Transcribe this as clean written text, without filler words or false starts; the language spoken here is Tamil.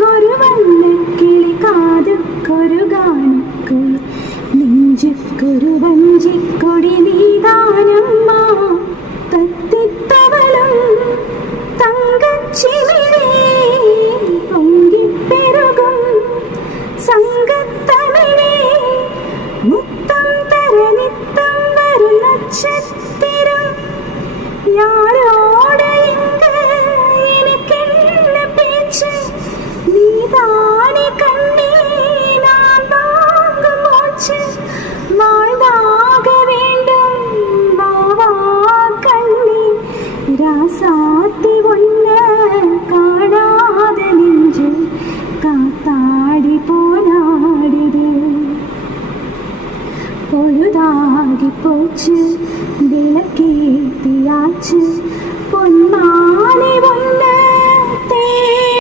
കാതുക്കൊരു വന്നക്കിളി കാതുക്കൊരു ഗാനക്കുയിൽ നെഞ്ചുക്കൊരു വഞ്ചിക്കൊടി നീതാനമ്മ തത്തിത്തവളും തങ്കച്ചിമിഴേ പൊങ്കിപ്പെരുകും സംഘത്തമിഴേ മുത്തം തരനിത്തം വരും നക്ഷത്രം யாரோட இங்க எனக்கு என்ன பேச்சு நீதானே கண்ணே நான் வாங்கும் மூச்சு வாழ்ந்தாக வேண்டும் வாவா கண்ணே ராசாத்தி ஒன்ன காணாத நெஞ்சு காத்தாடி போனாடுது பொழுதாகி போச்சு